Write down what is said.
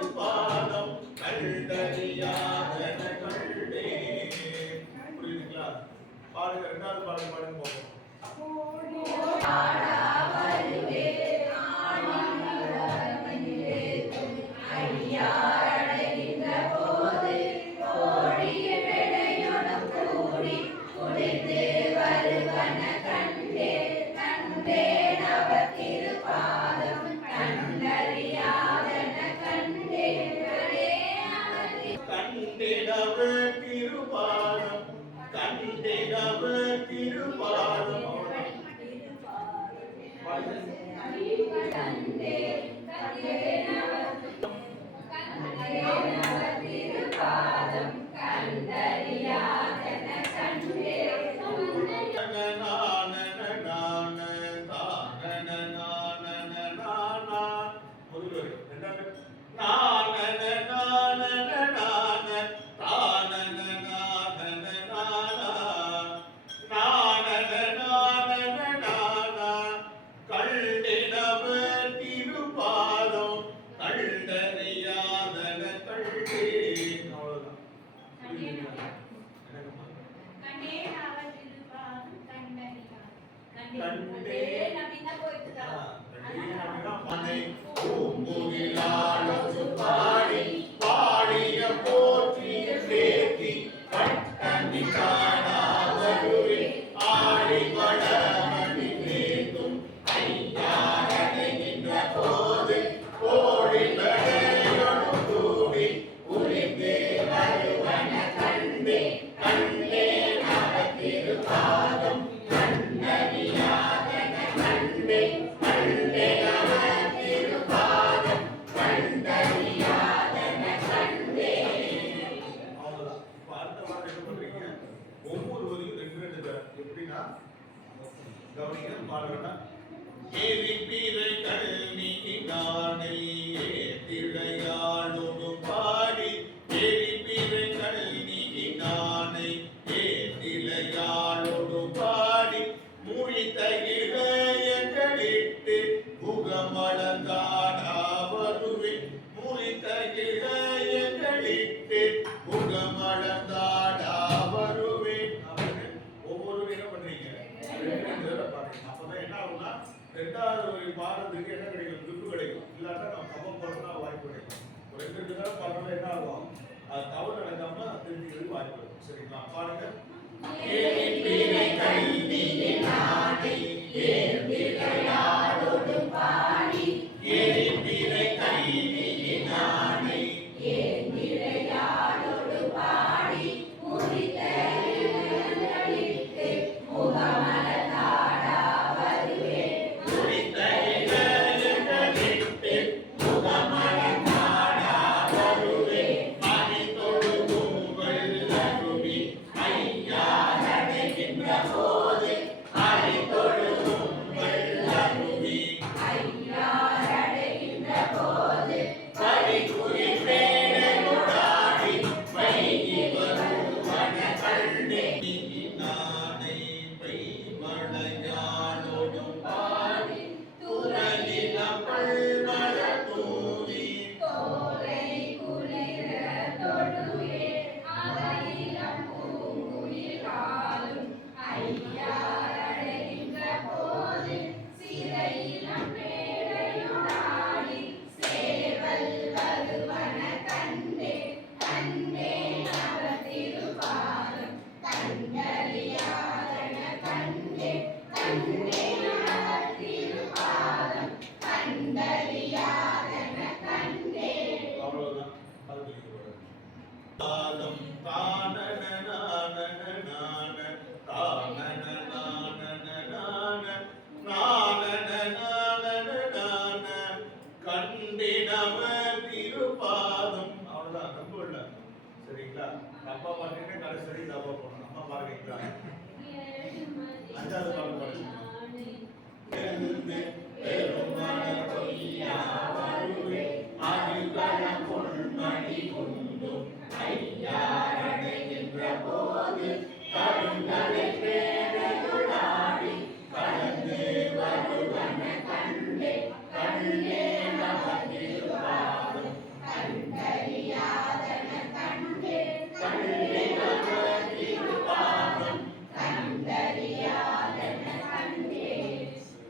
பெரும்பாலம் கண்டறியாத ரெண்டாவது பாடல் பாடுங்க போகும் Yeah. கண்டிடவர் கண்டே நபினா போயிட்டா கண்டே பாடிய போல் ஒவ்வொருவரையும் ரெண்டு ரெண்டு எப்படின்னா கவனிக்க பாடுறேன்னா உலகம் வளர்ந்தார் தாளம் தானன நானன நான தானன நானன நான நானன நானன நான. கண்டினவ திருப்பாதம். அவ்வளோதான் ரொம்ப இல்லை சரிங்களா? நம்ம பாருங்க கடைசி அஞ்சாவது பாடம் பாருங்க. Having done it,